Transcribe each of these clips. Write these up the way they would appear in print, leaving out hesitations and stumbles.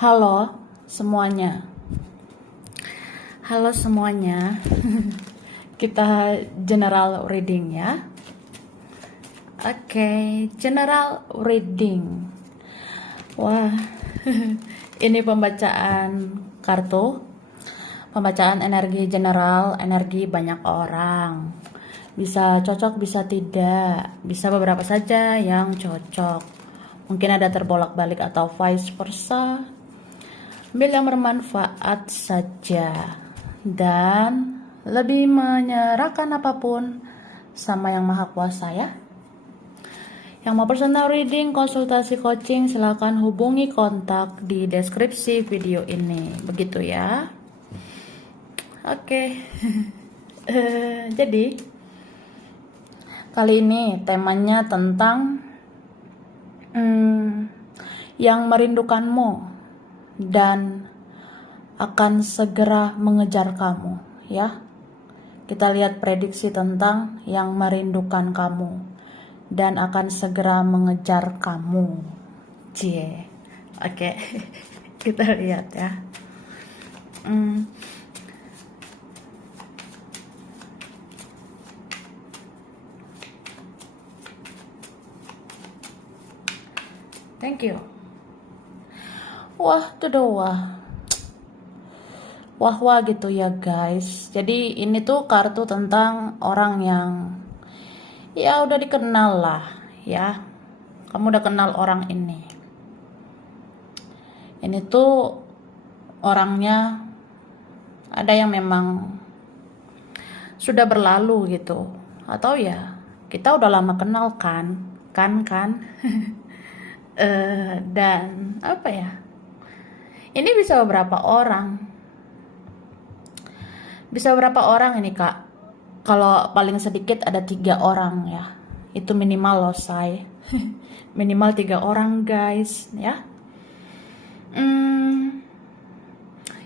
Halo semuanya. Halo semuanya. Kita general reading ya. Oke, general reading. Wah, ini pembacaan kartu. Pembacaan energi general, energi banyak orang. Bisa cocok, bisa tidak. Bisa beberapa saja yang cocok. Mungkin ada terbolak-balik atau vice versa. Ambil yang bermanfaat saja. Dan lebih menyerahkan apapun sama yang maha kuasa ya. Yang mau personal reading, konsultasi coaching, silakan hubungi kontak di deskripsi video ini. Begitu ya. Oke. Jadi kali ini temanya tentang yang merindukanmu dan akan segera mengejar kamu ya. Kita lihat prediksi tentang yang merindukan kamu dan akan segera mengejar kamu. Cie. Oke. Kita lihat ya. Thank you. Wah, tuh doa. Wah gitu ya guys. Jadi ini tuh kartu tentang orang yang ya udah dikenal lah ya. Kamu udah kenal orang ini. Ini tuh orangnya ada yang memang sudah berlalu gitu. Atau ya kita udah lama kenal kan. Dan apa ya? Ini bisa beberapa orang. Bisa beberapa orang ini kak. Kalau paling sedikit ada 3 orang ya. Itu minimal loh say. Minimal 3 orang guys ya.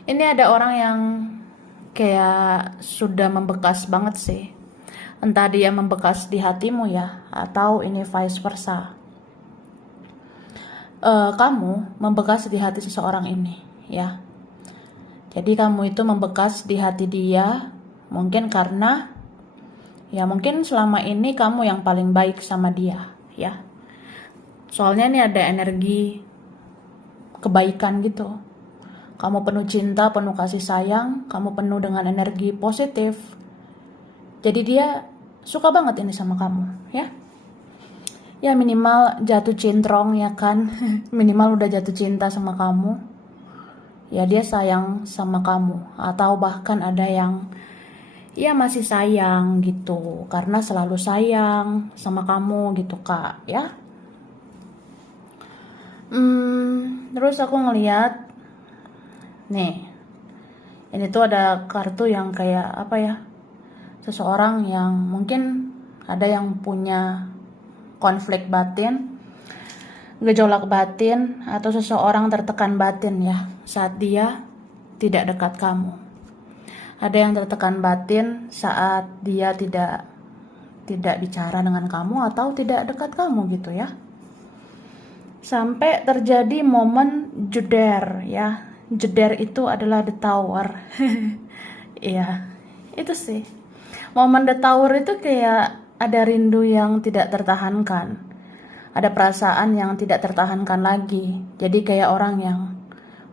Ini ada orang yang kayak sudah membekas banget sih. Entah dia membekas di hatimu ya. Atau ini vice versa. Kamu membekas di hati seseorang ini ya. Jadi kamu itu membekas di hati dia mungkin karena ya mungkin selama ini kamu yang paling baik sama dia ya. Soalnya ini ada energi kebaikan gitu. Kamu penuh cinta, penuh kasih sayang, kamu penuh dengan energi positif. Jadi dia suka banget ini sama kamu ya. Ya minimal jatuh cintrong ya kan. Minimal udah jatuh cinta sama kamu. Ya dia sayang sama kamu. Atau bahkan ada yang ya masih sayang gitu. Karena selalu sayang sama kamu gitu kak ya. Terus aku ngeliat nih. Ini tuh ada kartu yang kayak apa ya. Seseorang yang mungkin ada yang punya konflik batin, gejolak batin, atau seseorang tertekan batin ya saat dia tidak dekat kamu. Ada yang tertekan batin saat dia tidak bicara dengan kamu atau tidak dekat kamu gitu ya. Sampai terjadi momen jeder ya. Jeder itu adalah the tower. Iya, itu sih. Momen the tower itu kayak ada rindu yang tidak tertahankan. Ada perasaan yang tidak tertahankan lagi. Jadi kayak orang yang,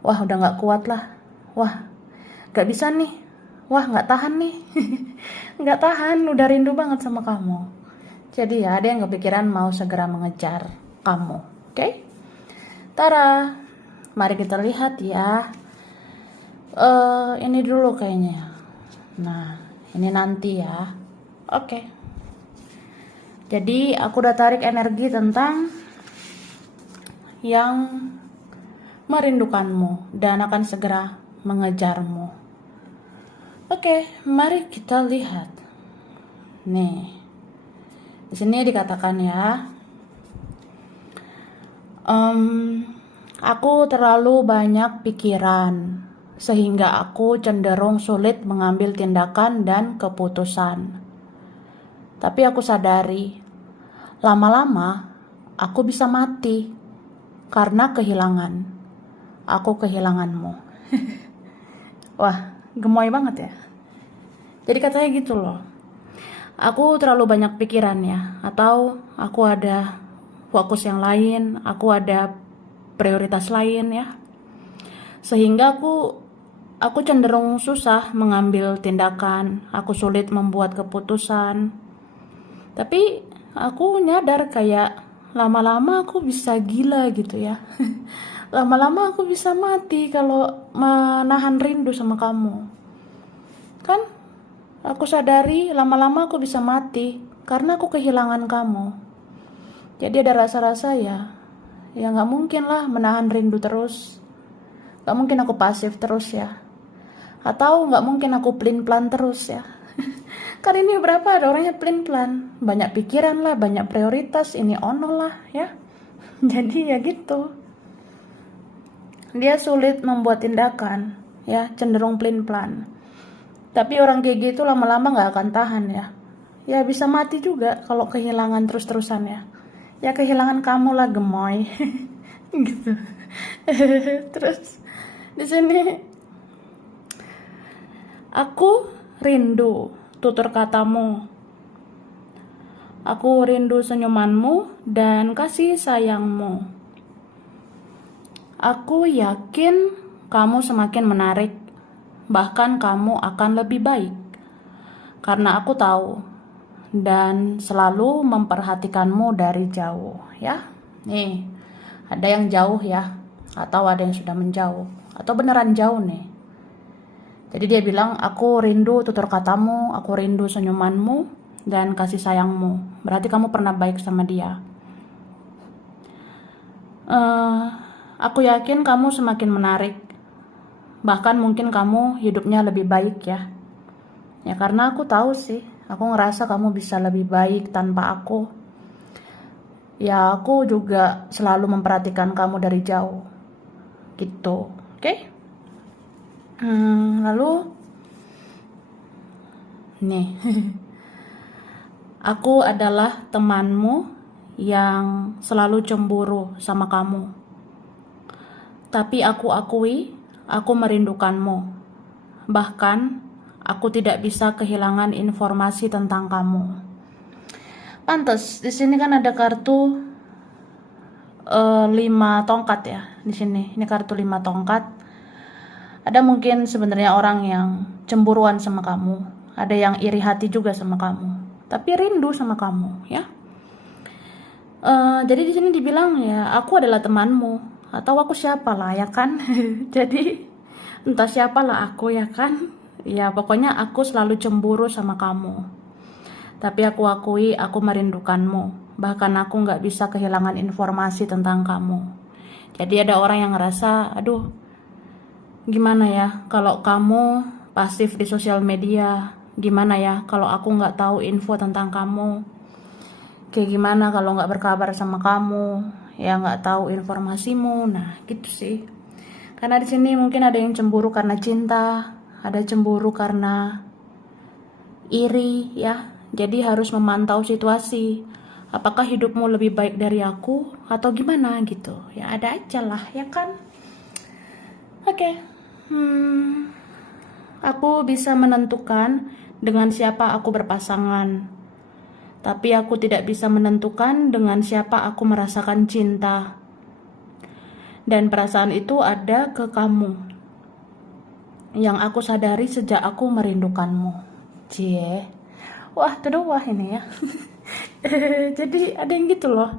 wah udah gak kuat lah. Wah gak bisa nih. Wah gak tahan nih. Gak tahan, udah rindu banget sama kamu. Jadi ya ada yang kepikiran mau segera mengejar kamu. Oke? Tara, mari kita lihat ya. Ini dulu kayaknya. Nah, ini nanti ya. Oke. Jadi aku udah tarik energi tentang yang merindukanmu dan akan segera mengejarmu. Oke, mari kita lihat. Nih, di sini dikatakan ya, aku terlalu banyak pikiran sehingga aku cenderung sulit mengambil tindakan dan keputusan. Tapi aku sadari, lama-lama aku bisa mati karena kehilangan aku kehilanganmu. Wah, gemoy banget ya. Jadi katanya gitu loh. Aku terlalu banyak pikiran ya, atau aku ada fokus yang lain, aku ada prioritas lain ya. Sehingga aku cenderung susah mengambil tindakan, aku sulit membuat keputusan. Tapi aku nyadar kayak lama-lama aku bisa gila gitu ya. Lama-lama aku bisa mati kalau menahan rindu sama kamu. Kan aku sadari lama-lama aku bisa mati karena aku kehilangan kamu. Jadi ada rasa-rasa ya nggak mungkin lah menahan rindu terus. Nggak mungkin aku pasif terus ya. Atau nggak mungkin aku pelin-pelan terus ya. Kan ini berapa ada orangnya pelin-pelan. Banyak pikiran lah, banyak prioritas, ini ono lah ya. Jadi ya gitu. Dia sulit membuat tindakan ya, cenderung pelin-pelan. Tapi orang kayak gitu lama-lama gak akan tahan ya. Ya bisa mati juga kalau kehilangan terus-terusan ya. Ya kehilangan kamu lah gemoy. Gitu. Terus di sini aku rindu tutur katamu. Aku rindu senyumanmu dan kasih sayangmu. Aku yakin kamu semakin menarik. Bahkan kamu akan lebih baik, karena aku tahu dan selalu memperhatikanmu dari jauh ya. Nih, ada yang jauh ya, atau ada yang sudah menjauh, atau beneran jauh nih. Jadi dia bilang, aku rindu tutur katamu, aku rindu senyumanmu dan kasih sayangmu. Berarti kamu pernah baik sama dia. Aku yakin kamu semakin menarik. Bahkan mungkin kamu hidupnya lebih baik ya. Ya karena aku tahu sih, aku ngerasa kamu bisa lebih baik tanpa aku. Ya aku juga selalu memperhatikan kamu dari jauh. Gitu, oke? Lalu, nih, aku adalah temanmu yang selalu cemburu sama kamu. Tapi aku akui, aku merindukanmu. Bahkan, aku tidak bisa kehilangan informasi tentang kamu. Pantes, di sini kan ada kartu 5 tongkat ya. Di sini, ini kartu 5 tongkat. Ada mungkin sebenarnya orang yang cemburuan sama kamu. Ada yang iri hati juga sama kamu. Tapi rindu sama kamu, ya. Jadi di sini dibilang ya, aku adalah temanmu. Atau aku siapalah ya kan. Jadi entah siapalah aku ya kan. Ya pokoknya aku selalu cemburu sama kamu. Tapi aku akui aku merindukanmu. Bahkan aku gak bisa kehilangan informasi tentang kamu. Jadi ada orang yang ngerasa, aduh gimana ya kalau kamu pasif di sosial media. Gimana ya kalau aku gak tahu info tentang kamu. Kayak gimana kalau gak berkabar sama kamu. Ya nggak tahu informasimu. Nah gitu sih, karena di sini mungkin ada yang cemburu karena cinta, ada cemburu karena iri ya. Jadi harus memantau situasi, apakah hidupmu lebih baik dari aku atau gimana gitu ya. Ada aja lah ya kan. Oke. Aku bisa menentukan dengan siapa aku berpasangan. Tapi aku tidak bisa menentukan dengan siapa aku merasakan cinta. Dan perasaan itu ada ke kamu. Yang aku sadari sejak aku merindukanmu. Cie. Wah, wah ini ya. Jadi ada yang gitu loh.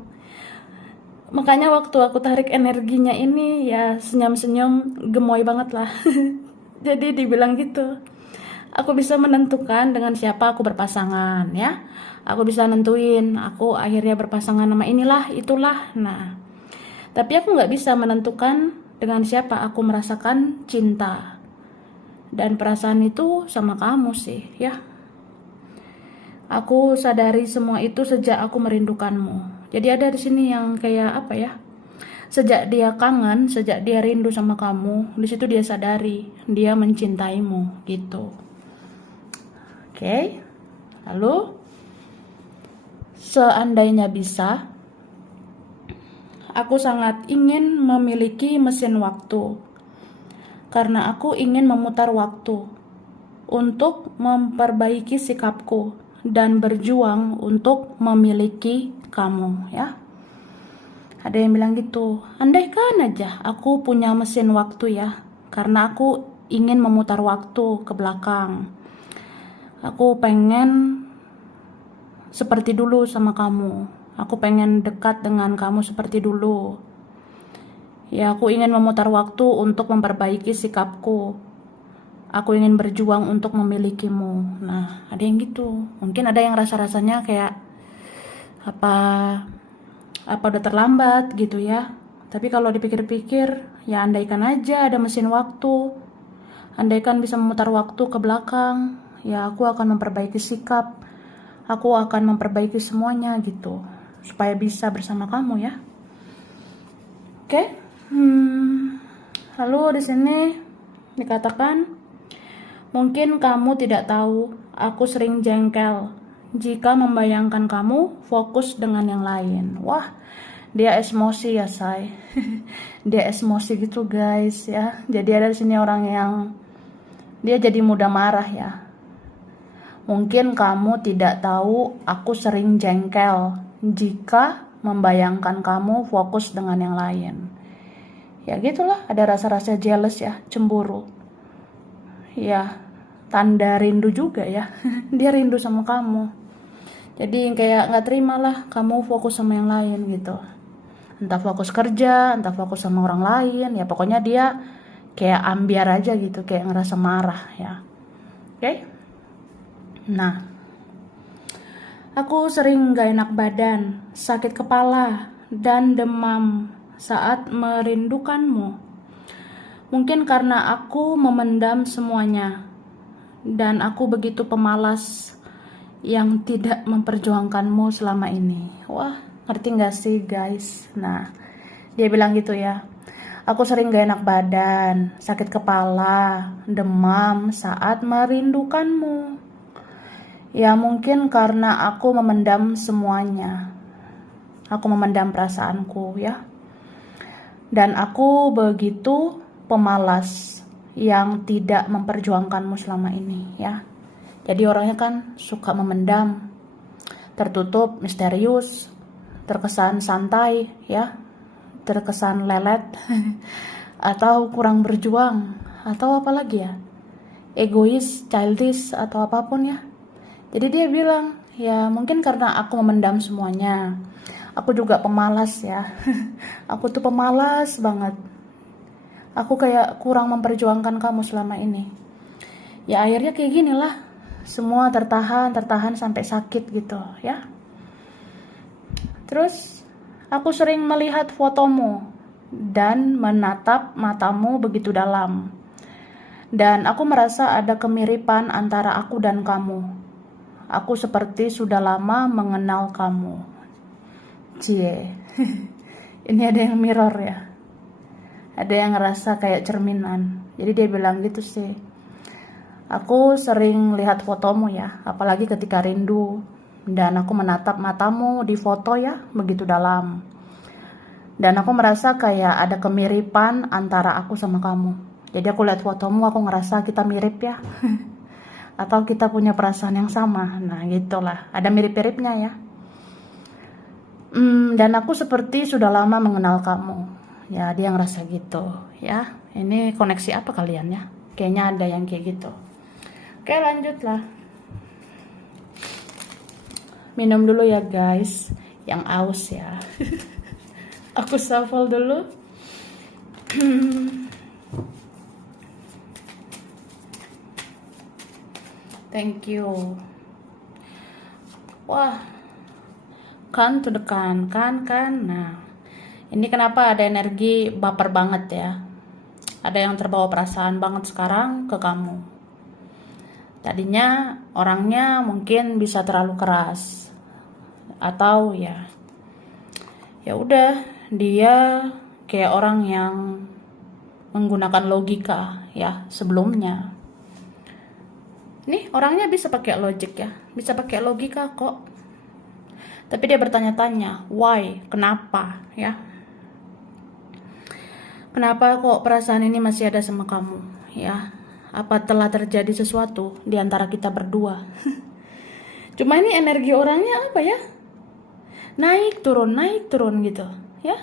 Makanya waktu aku tarik energinya ini ya senyum-senyum gemoy banget lah. Jadi dibilang gitu. Aku bisa menentukan dengan siapa aku berpasangan ya. Aku bisa nentuin aku akhirnya berpasangan sama inilah, itulah. Nah, tapi aku gak bisa menentukan dengan siapa aku merasakan cinta. Dan perasaan itu sama kamu sih ya. Aku sadari semua itu sejak aku merindukanmu. Jadi ada di sini yang kayak apa ya? Sejak dia kangen, sejak dia rindu sama kamu, di situ dia sadari dia mencintaimu gitu. Oke. Lalu seandainya bisa, aku sangat ingin memiliki mesin waktu. Karena aku ingin memutar waktu untuk memperbaiki sikapku dan berjuang untuk memiliki kamu, ya. Ada yang bilang gitu, andaikan aja aku punya mesin waktu ya, karena aku ingin memutar waktu ke belakang. Aku pengen seperti dulu sama kamu. Aku pengen dekat dengan kamu seperti dulu. Ya, aku ingin memutar waktu untuk memperbaiki sikapku. Aku ingin berjuang untuk memilikimu. Nah, ada yang gitu. Mungkin ada yang rasa-rasanya kayak apa udah terlambat gitu ya. Tapi kalau dipikir-pikir, ya andaikan aja ada mesin waktu. Andaikan bisa memutar waktu ke belakang, ya aku akan memperbaiki sikap. Aku akan memperbaiki semuanya gitu. Supaya bisa bersama kamu ya. Oke? Lalu di sini dikatakan, mungkin kamu tidak tahu, aku sering jengkel jika membayangkan kamu fokus dengan yang lain. Wah, dia emosi ya, say. Dia emosi gitu, guys, ya. Jadi ada di sini orang yang dia jadi mudah marah ya. Mungkin kamu tidak tahu, aku sering jengkel jika membayangkan kamu fokus dengan yang lain. Ya gitulah, ada rasa-rasa jealous ya, cemburu. Ya, tanda rindu juga ya. Dia rindu sama kamu. Jadi kayak gak terima lah kamu fokus sama yang lain gitu. Entah fokus kerja, entah fokus sama orang lain. Ya pokoknya dia kayak ambiar aja gitu, kayak ngerasa marah ya. Oke? Nah, aku sering gak enak badan, sakit kepala, dan demam saat merindukanmu. Mungkin karena aku memendam semuanya, dan aku begitu pemalas yang tidak memperjuangkanmu selama ini. Wah, ngerti gak sih guys? Nah, dia bilang gitu ya. Aku sering gak enak badan, sakit kepala, demam saat merindukanmu. Ya mungkin karena aku memendam semuanya. Aku memendam perasaanku ya. Dan aku begitu pemalas yang tidak memperjuangkanmu selama ini ya. Jadi orangnya kan suka memendam, tertutup, misterius, terkesan santai ya, terkesan lelet, atau kurang berjuang, atau apa lagi ya, egois, childish, atau apapun ya. Jadi dia bilang, ya mungkin karena aku memendam semuanya, aku juga pemalas ya. Aku tuh pemalas banget. Aku kayak kurang memperjuangkan kamu selama ini. Ya akhirnya kayak gini lah. Semua tertahan sampai sakit gitu ya. Terus aku sering melihat fotomu dan menatap matamu begitu dalam. Dan aku merasa ada kemiripan antara aku dan kamu. Aku seperti sudah lama mengenal kamu. Cie. Ini ada yang mirror ya. Ada yang ngerasa kayak cerminan. Jadi dia bilang gitu sih. Aku sering lihat fotomu ya, apalagi ketika rindu. Dan aku menatap matamu di foto ya, begitu dalam. Dan aku merasa kayak ada kemiripan antara aku sama kamu. Jadi aku lihat fotomu, aku ngerasa kita mirip ya. Atau kita punya perasaan yang sama. Nah gitulah, ada mirip-miripnya ya. Dan aku seperti sudah lama mengenal kamu. Ya dia ngerasa gitu ya. Ini koneksi apa kalian ya? Kayaknya ada yang kayak gitu. Oke lanjutlah. Minum dulu ya guys. Yang aus ya. Aku shuffle dulu. Thank you. Wah, kan to the kan. Nah, ini kenapa ada energi baper banget ya. Ada yang terbawa perasaan banget sekarang ke kamu. Tadinya orangnya mungkin bisa terlalu keras. Atau ya udah dia kayak orang yang menggunakan logika ya sebelumnya. Nih orangnya bisa pakai logik ya, bisa pakai logika kok. Tapi dia bertanya-tanya, why, kenapa ya? Kenapa kok perasaan ini masih ada sama kamu? Ya, apa telah terjadi sesuatu di antara kita berdua? Cuma ini energi orangnya apa ya? Naik turun gitu, ya.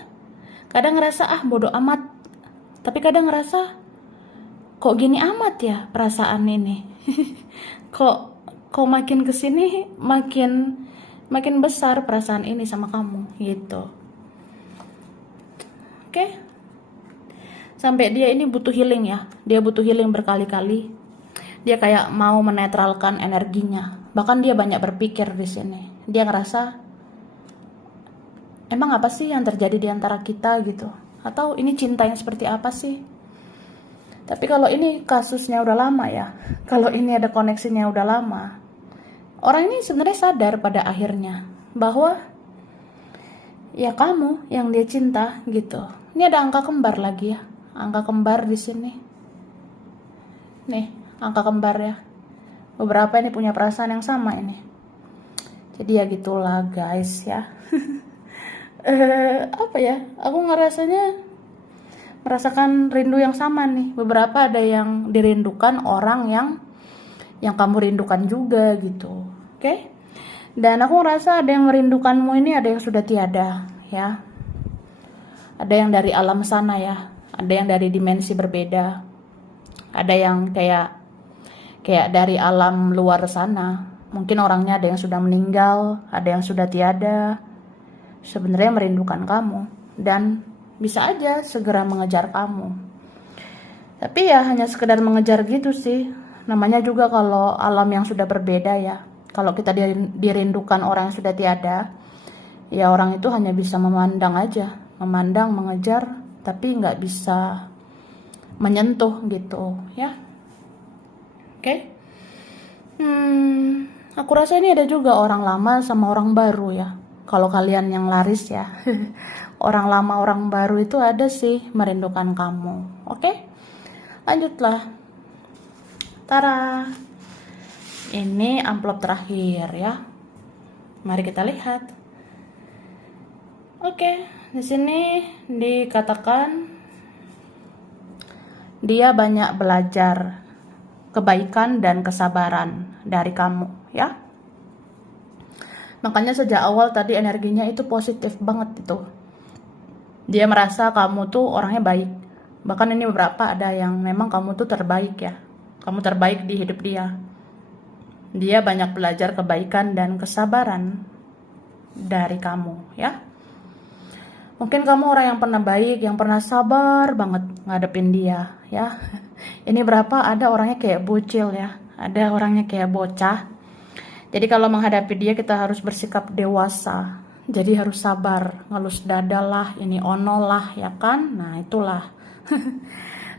Kadang ngerasa bodo amat, tapi kadang ngerasa kok gini amat ya perasaan ini. kok kok makin kesini makin besar perasaan ini sama kamu gitu. Oke? Sampai dia ini butuh healing ya. Dia butuh healing berkali-kali. Dia kayak mau menetralkan energinya. Bahkan dia banyak berpikir di sini. Dia ngerasa emang apa sih yang terjadi di antara kita gitu? Atau ini cinta yang seperti apa sih? Tapi kalau ini kasusnya udah lama ya. Kalau ini ada koneksinya udah lama. Orang ini sebenarnya sadar pada akhirnya bahwa ya kamu yang dia cinta gitu. Ini ada angka kembar lagi ya. Angka kembar di sini. Nih, angka kembar ya. Beberapa ini punya perasaan yang sama ini. Jadi ya gitulah guys ya. Apa ya? Aku merasakan rindu yang sama nih. Beberapa ada yang dirindukan orang yang kamu rindukan juga gitu. Oke? Dan aku ngerasa ada yang merindukanmu ini, ada yang sudah tiada ya. Ada yang dari alam sana ya. Ada yang dari dimensi berbeda. Ada yang kayak dari alam luar sana. Mungkin orangnya ada yang sudah meninggal, ada yang sudah tiada. Sebenarnya merindukan kamu dan bisa aja segera mengejar kamu. Tapi ya hanya sekedar mengejar gitu sih. Namanya juga kalau alam yang sudah berbeda ya. Kalau kita dirindukan orang yang sudah tiada, ya orang itu hanya bisa memandang aja. Memandang, mengejar, tapi nggak bisa menyentuh gitu ya. Oke? Aku rasa ini ada juga orang lama sama orang baru ya. Kalau kalian yang laris ya. Orang lama, orang baru itu ada sih merindukan kamu. Oke? Lanjutlah. Tara. Ini amplop terakhir ya. Mari kita lihat. Oke, di sini dikatakan dia banyak belajar kebaikan dan kesabaran dari kamu ya. Makanya sejak awal tadi energinya itu positif banget itu. Dia merasa kamu tuh orangnya baik. Bahkan ini beberapa ada yang memang kamu tuh terbaik ya. Kamu terbaik di hidup dia. Dia banyak belajar kebaikan dan kesabaran dari kamu ya. Mungkin kamu orang yang pernah baik, yang pernah sabar banget ngadepin dia ya. Ini berapa ada orangnya kayak bocil ya. Ada orangnya kayak bocah. Jadi kalau menghadapi dia kita harus bersikap dewasa. Jadi harus sabar, ngelus dada lah, ini ono lah ya kan. Nah itulah.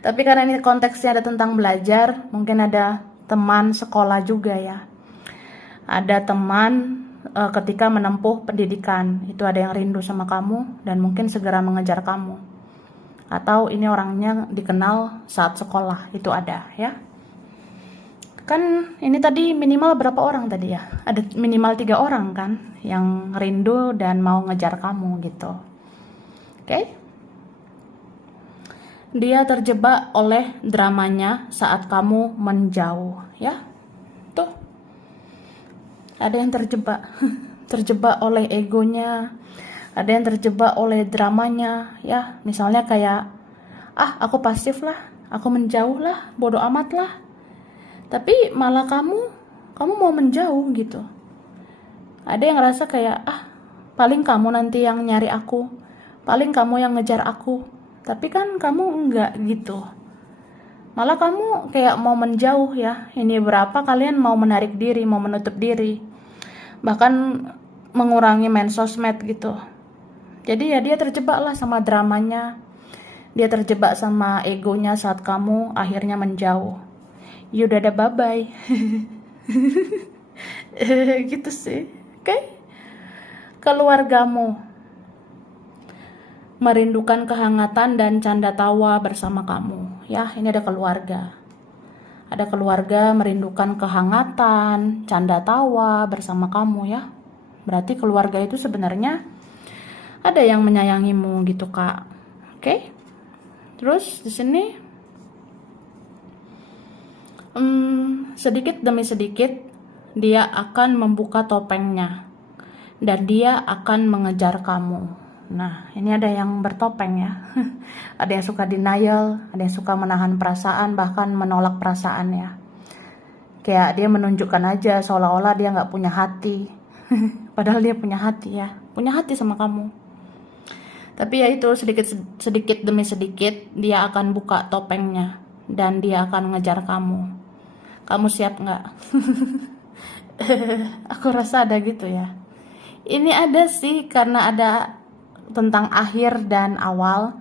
Tapi karena ini konteksnya ada tentang belajar, mungkin ada teman sekolah juga ya. Ada teman ketika menempuh pendidikan, itu ada yang rindu sama kamu dan mungkin segera mengejar kamu. Atau ini orangnya dikenal saat sekolah, itu ada ya. Kan ini tadi minimal berapa orang tadi ya? Ada minimal 3 orang kan yang rindu dan mau ngejar kamu gitu. Oke? Dia terjebak oleh dramanya saat kamu menjauh ya. Tuh. Ada yang terjebak. Terjebak oleh egonya. Ada yang terjebak oleh dramanya ya. Misalnya kayak aku pasif lah, aku menjauh lah, bodo amat lah. Tapi malah kamu mau menjauh gitu. Ada yang ngerasa kayak paling kamu nanti yang nyari aku, paling kamu yang ngejar aku. Tapi kan kamu enggak gitu. Malah kamu kayak mau menjauh ya. Ini berapa kalian mau menarik diri, mau menutup diri. Bahkan mengurangi main sosmed gitu. Jadi ya dia terjebak lah sama dramanya. Dia terjebak sama egonya saat kamu akhirnya menjauh. You udah ada bye-bye. Gitu sih. Oke? Keluargamu merindukan kehangatan dan canda tawa bersama kamu. Ya, ini ada keluarga. Ada keluarga merindukan kehangatan, canda tawa bersama kamu ya. Berarti keluarga itu sebenarnya ada yang menyayangimu gitu, Kak. Oke? Terus di sini sedikit demi sedikit dia akan membuka topengnya dan dia akan mengejar kamu. Nah, ini ada yang bertopeng ya. Ada yang suka denial, ada yang suka menahan perasaan, bahkan menolak perasaan ya. Kayak dia menunjukkan aja seolah-olah dia nggak punya hati. Padahal dia punya hati ya, punya hati sama kamu. Tapi ya itu, sedikit demi sedikit dia akan buka topengnya dan dia akan ngejar kamu. Kamu siap nggak? Aku rasa ada gitu ya. Ini ada sih karena ada tentang akhir dan awal.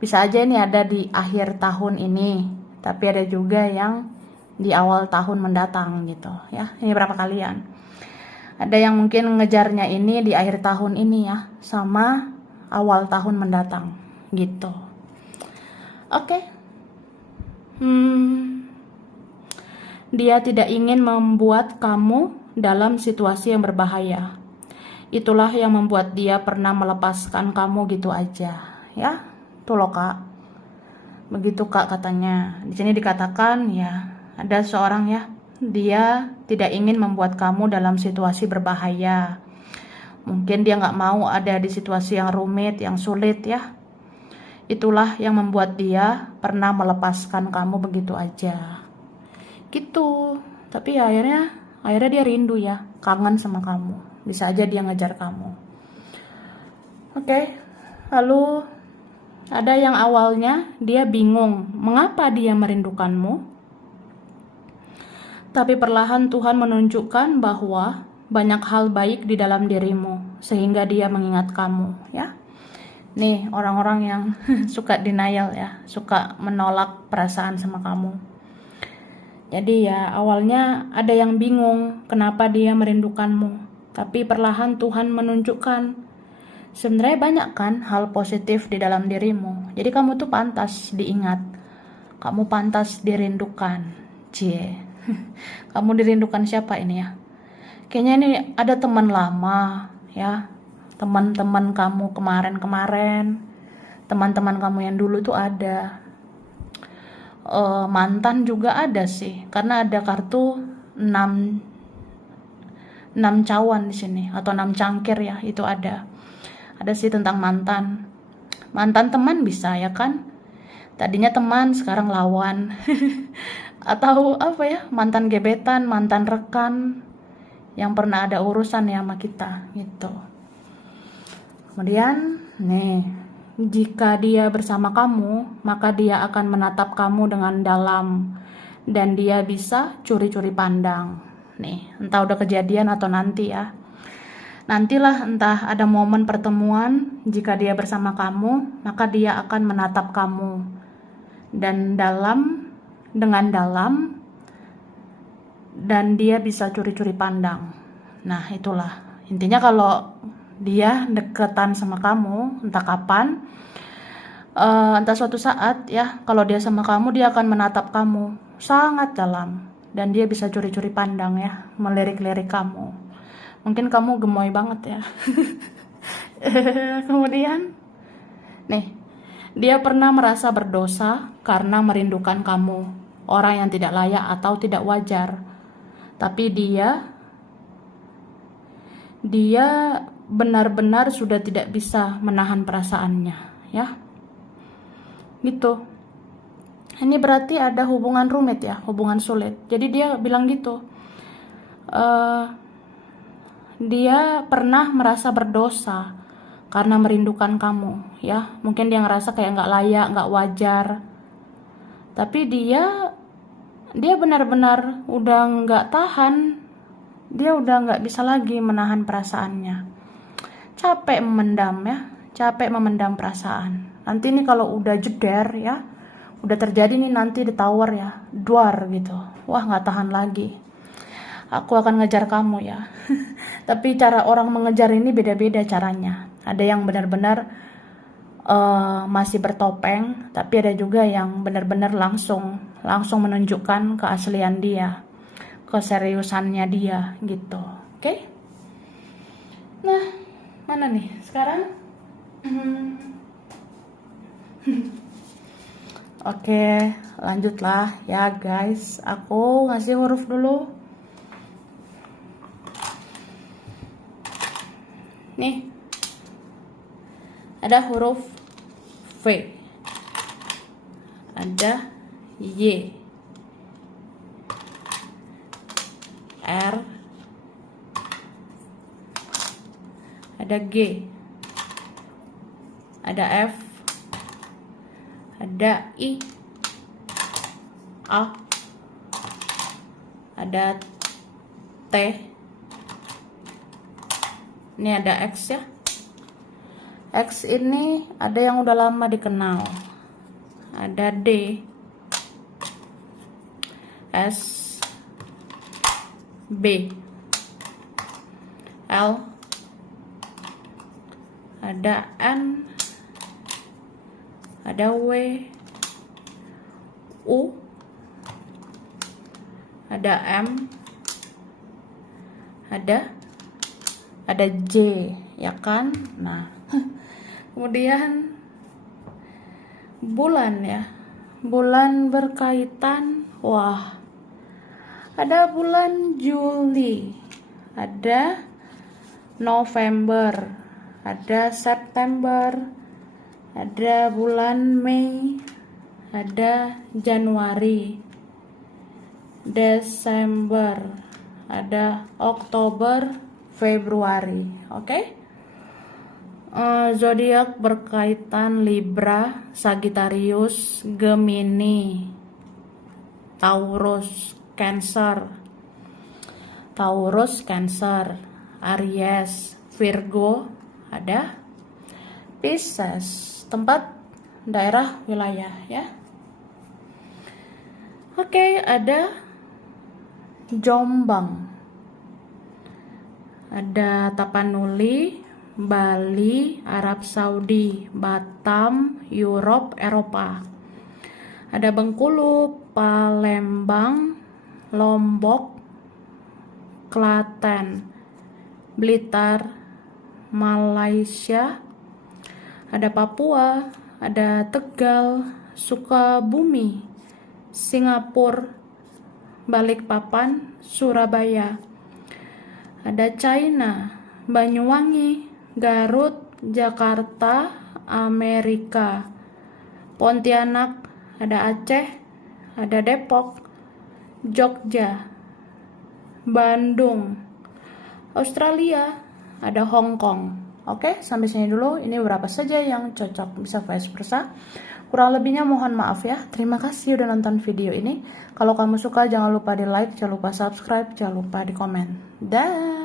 Bisa aja ini ada di akhir tahun ini, tapi ada juga yang di awal tahun mendatang gitu ya. Ini berapa kalian? Ada yang mungkin ngejarnya ini di akhir tahun ini ya, sama awal tahun mendatang gitu. Oke. Dia tidak ingin membuat kamu dalam situasi yang berbahaya. Itulah yang membuat dia pernah melepaskan kamu gitu aja, ya. Tuh loh Kak. Begitu Kak katanya. Di sini dikatakan ya, ada seorang ya, dia tidak ingin membuat kamu dalam situasi berbahaya. Mungkin dia nggak mau ada di situasi yang rumit, yang sulit ya. Itulah yang membuat dia pernah melepaskan kamu begitu aja. Gitu. Tapi ya, akhirnya dia rindu ya, kangen sama kamu. Bisa aja dia ngejar kamu. Oke. Lalu ada yang awalnya dia bingung mengapa dia merindukanmu. Tapi perlahan Tuhan menunjukkan bahwa banyak hal baik di dalam dirimu sehingga dia mengingat kamu ya. Nih orang-orang yang suka denial ya, suka menolak perasaan sama kamu. Jadi ya awalnya ada yang bingung kenapa dia merindukanmu. Tapi perlahan Tuhan menunjukkan sebenarnya banyak kan hal positif di dalam dirimu. Jadi kamu tuh pantas diingat. Kamu pantas dirindukan. Cie. Kamu dirindukan siapa ini ya? Kayaknya ini ada teman lama ya. Teman-teman kamu kemarin-kemarin. Teman-teman kamu yang dulu tuh ada. Mantan juga ada sih. Karena ada kartu 6 cawan di sini atau 6 cangkir ya, itu ada sih tentang mantan teman bisa ya kan, tadinya teman sekarang lawan atau apa ya, mantan gebetan, mantan rekan yang pernah ada urusan ya sama kita gitu. Kemudian nih, jika dia bersama kamu maka dia akan menatap kamu dengan dalam dan dia bisa curi-curi pandang. Nih, entah udah kejadian atau nanti ya. Nantilah entah ada momen pertemuan, jika dia bersama kamu, maka dia akan menatap kamu. Dan dengan dalam, dan dia bisa curi-curi pandang. Nah, itulah. Intinya kalau dia deketan sama kamu, entah kapan, entah suatu saat ya, kalau dia sama kamu, dia akan menatap kamu sangat dalam. Dan dia bisa curi-curi pandang ya, melirik-lirik kamu. Mungkin kamu gemoy banget ya. Kemudian, nih, dia pernah merasa berdosa karena merindukan kamu, orang yang tidak layak atau tidak wajar. Tapi dia benar-benar sudah tidak bisa menahan perasaannya, ya. Gitu. Ini berarti ada hubungan rumit ya, hubungan sulit. Jadi dia bilang gitu. Dia pernah merasa berdosa karena merindukan kamu, ya. Mungkin dia ngerasa kayak nggak layak, nggak wajar. Tapi dia benar-benar udah nggak tahan. Dia udah nggak bisa lagi menahan perasaannya. Capek memendam ya, capek memendam perasaan. Nanti nih kalau udah jeder ya, udah terjadi nih nanti di tower ya, duar gitu. Wah, nggak tahan lagi. Aku akan ngejar kamu ya. Tapi cara orang mengejar ini beda-beda caranya. Ada yang benar-benar masih bertopeng, tapi ada juga yang benar-benar langsung menunjukkan keaslian dia, keseriusannya dia gitu. Oke? Nah, mana nih sekarang? Oke, lanjutlah ya guys. Aku ngasih huruf dulu. Nih, ada huruf V, ada Y, R, ada G, ada F, ada I, A, ada T, ini ada X ya. X ini ada yang udah lama dikenal, ada D, S, B, L, ada N, ada W, U, ada M, ada J, ya kan? Nah, kemudian bulan ya. Bulan berkaitan, wah. Ada bulan Juli, ada November, ada September, ada bulan Mei, ada Januari, Desember, ada Oktober, Februari. Oke? Zodiak berkaitan Libra, Sagittarius, Gemini, Taurus, Cancer, Aries, Virgo, ada Pisces, tempat, daerah, wilayah ya. Oke, ada Jombang, ada Tapanuli, Bali, Arab Saudi, Batam, Europe, Eropa. Ada Bengkulu, Palembang, Lombok, Klaten, Blitar, Malaysia. Ada Papua, ada Tegal, Sukabumi, Singapura, Balikpapan, Surabaya. Ada China, Banyuwangi, Garut, Jakarta, Amerika, Pontianak, ada Aceh, ada Depok, Jogja, Bandung, Australia, ada Hong Kong. Oke, sampai sini dulu. Ini beberapa saja yang cocok, bisa vice versa. Kurang lebihnya mohon maaf ya. Terima kasih udah nonton video ini. Kalau kamu suka jangan lupa di like, jangan lupa subscribe, jangan lupa di komen. Dah.